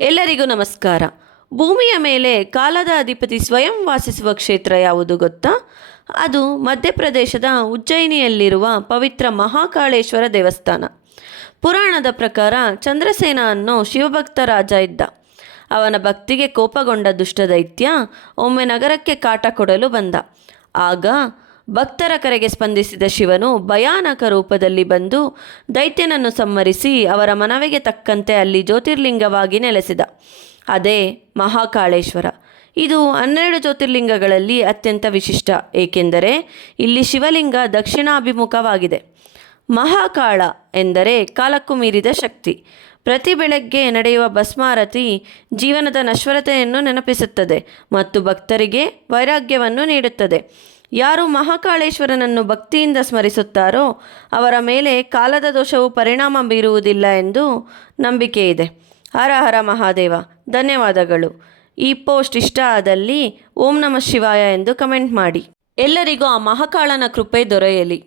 ಎಲ್ಲರಿಗೂ ನಮಸ್ಕಾರ. ಭೂಮಿಯ ಮೇಲೆ ಕಾಲದ ಅಧಿಪತಿ ಸ್ವಯಂ ವಾಸಿಸುವ ಕ್ಷೇತ್ರ ಯಾವುದು ಗೊತ್ತಾ? ಅದು ಮಧ್ಯಪ್ರದೇಶದ ಉಜ್ಜಯಿನಿಯಲ್ಲಿರುವ ಪವಿತ್ರ ಮಹಾಕಾಳೇಶ್ವರ ದೇವಸ್ಥಾನ. ಪುರಾಣದ ಪ್ರಕಾರ ಚಂದ್ರಸೇನ ಅನ್ನೋ ಶಿವಭಕ್ತ ರಾಜ ಇದ್ದ. ಅವನ ಭಕ್ತಿಗೆ ಕೋಪಗೊಂಡ ದುಷ್ಟದೈತ್ಯ ಒಮ್ಮೆ ನಗರಕ್ಕೆ ಕಾಟ ಕೊಡಲು ಬಂದ. ಆಗ ಭಕ್ತರ ಕರೆಗೆ ಸ್ಪಂದಿಸಿದ ಶಿವನು ಭಯಾನಕ ರೂಪದಲ್ಲಿ ಬಂದು ದೈತ್ಯನನ್ನು ಸಂಹರಿಸಿ ಅವರ ಮನವಿಗೆ ತಕ್ಕಂತೆ ಅಲ್ಲಿ ಜ್ಯೋತಿರ್ಲಿಂಗವಾಗಿ ನೆಲೆಸಿದ. ಅದೇ ಮಹಾಕಾಳೇಶ್ವರ. ಇದು 12 ಜ್ಯೋತಿರ್ಲಿಂಗಗಳಲ್ಲಿ ಅತ್ಯಂತ ವಿಶಿಷ್ಟ, ಏಕೆಂದರೆ ಇಲ್ಲಿ ಶಿವಲಿಂಗ ದಕ್ಷಿಣಾಭಿಮುಖವಾಗಿದೆ. ಮಹಾಕಾಳ ಎಂದರೆ ಕಾಲಕ್ಕೂ ಮೀರಿದ ಶಕ್ತಿ. ಪ್ರತಿ ಬೆಳಗ್ಗೆ ನಡೆಯುವ ಭಸ್ಮಾರತಿ ಜೀವನದ ನಶ್ವರತೆಯನ್ನು ನೆನಪಿಸುತ್ತದೆ ಮತ್ತು ಭಕ್ತರಿಗೆ ವೈರಾಗ್ಯವನ್ನು ನೀಡುತ್ತದೆ. ಯಾರು ಮಹಾಕಾಳೇಶ್ವರನನ್ನು ಭಕ್ತಿಯಿಂದ ಸ್ಮರಿಸುತ್ತಾರೋ ಅವರ ಮೇಲೆ ಕಾಲದ ದೋಷವು ಪರಿಣಾಮ ಬೀರುವುದಿಲ್ಲ ಎಂದು ನಂಬಿಕೆ ಇದೆ. ಹರ ಹರ ಮಹಾದೇವ. ಧನ್ಯವಾದಗಳು. ಈ ಪೋಸ್ಟ್ ಇಷ್ಟ ಆದಲ್ಲಿ ಓಂ ನಮಃ ಶಿವಾಯ ಎಂದು ಕಮೆಂಟ್ ಮಾಡಿ. ಎಲ್ಲರಿಗೂ ಆ ಮಹಾಕಾಳನ ಕೃಪೆ ದೊರೆಯಲಿ.